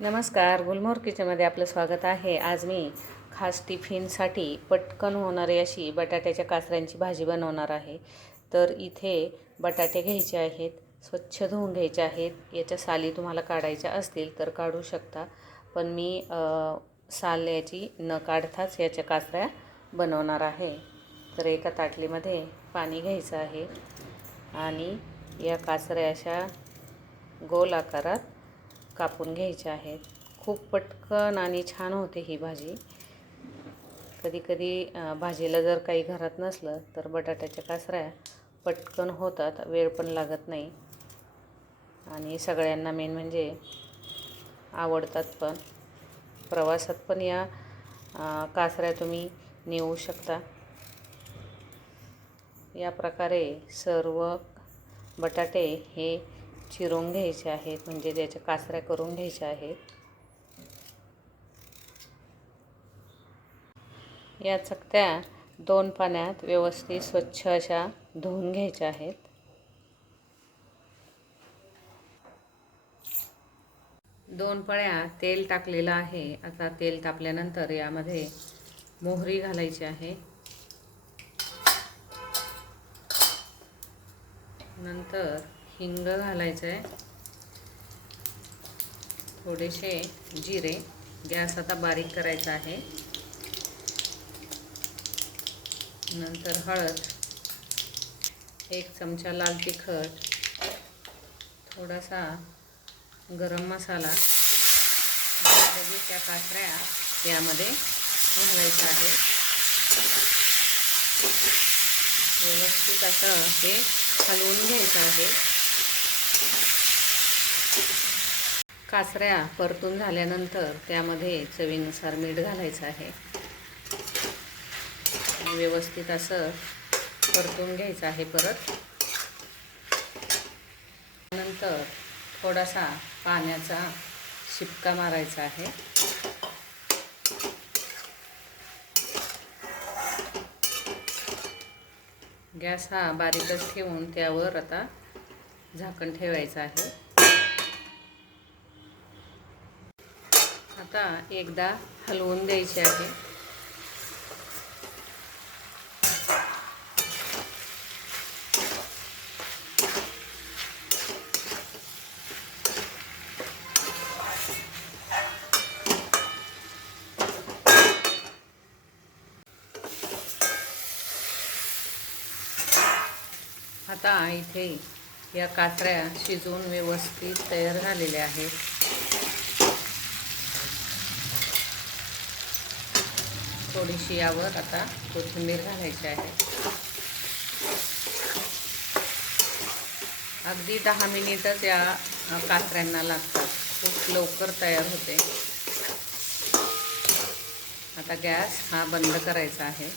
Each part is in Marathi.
नमस्कार, गुलमोहर किचनमध्ये आपलं स्वागत आहे. आज मी खास टिफिनसाठी पटकन होणारी अशी बटाट्याच्या काचऱ्यांची भाजी बनवणार आहे. तर इथे बटाटे घ्यायचे आहेत, स्वच्छ धुवून घ्यायचे आहेत. याच्या साली तुम्हाला काढायच्या असतील तर काढू शकता, पण मी साल याची न काढताच याच्या काचऱ्या बनवणार आहे. तर एका ताटलीमध्ये पाणी घ्यायचं आहे आणि या काचऱ्या अशा गोल आकारात कापून घ्यायचे आहेत. खूप पटकन आणि छान होते ही भाजी. कधी भाजीला जर काही घरात नसलं तर बटाट्याच्या काचऱ्या पटकन होतात, वेळ पण लागत नाही आणि सगळ्यांना मेन म्हणजे आवडतात पण. प्रवासात पण या काचऱ्या तुम्ही नेऊ शकता. या प्रकारे सर्व बटाटे हे चिरून घ्यायचे आहेत, म्हणजे त्याच्या काचऱ्या करून घ्यायच्या आहेत. या चकत्या 2 पाण्यात व्यवस्थित स्वच्छ अशा धुवून घ्यायच्या आहेत. दोन पळ्या तेल टाकलेलं आहे. आता तेल तापल्यानंतर यामध्ये मोहरी घालायची आहे. नंतर हिंग घालायचं आहे. थोडेसे जिरे. गॅस आता बारीक करायचा आहे. नंतर हळद, 1 चमचा लाल तिखट, थोडासा गरम मसाला. त्या काचऱ्या यामध्ये घालायच्या आहे. व्यवस्थित असं हे हलवून घ्यायचं आहे. काचऱ्या परतून झाल्यानंतर त्यामध्ये चवीनुसार मीठ घालायचं आहे. व्यवस्थित असं परतून घ्यायचं आहे. परत नंतर थोडासा पाण्याचा शिपका मारायचा आहे. गॅस हा बारीकच ठेवून त्यावर आता झाकण ठेवायचं आहे. आता एकदा हलवून द्यायचे आहे. आता इथे या काचऱ्या शिजवून व्यवस्थित तयार झालेल्या आहेत. थोडीशी यावर आता कोथिंबीर घालायची आहे. अगदी 10 मिनिटच या काचऱ्यांना लागतात. खूप लवकर तयार होते. आता गॅस हा बंद करायचा आहे.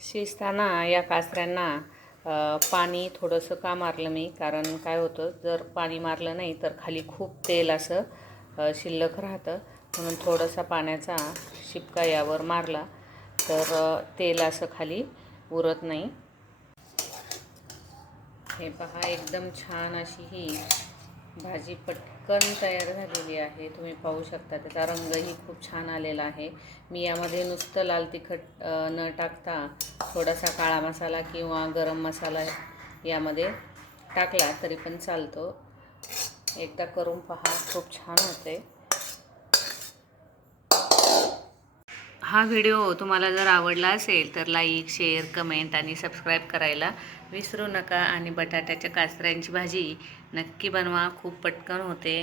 शिजताना या काचऱ्यांना पाणी थोडंसं का मारलं मी, कारण काय होतं, जर पाणी मारलं नाही तर खाली खूप तेल असं शिल्लक राहतं. म्हणून थोडासा पाण्याचा शिपका यावर मारला तर तेल असं खाली उरत नाही. हे पहा, एकदम छान अशी ही भाजी पटकन तयार झालेली आहे. तुम्ही पाहू शकता, त्याचा रंगही खूप छान आलेला आहे. मी यामध्ये नुसतं लाल तिखट न टाकता थोडासा काळा मसाला किंवा गरम मसाला यामध्ये टाकला तरी पण चालतो. एकदा करून पहा, खूप छान होते. हा व्हिडिओ तुम्हाला जर आवडला असेल तर लाईक, शेअर, कमेंट आणि सबस्क्राईब करायला विसरू नका. आणि बटाट्याच्या काचऱ्यांची भाजी नक्की बनवा, खूप पटकन होते.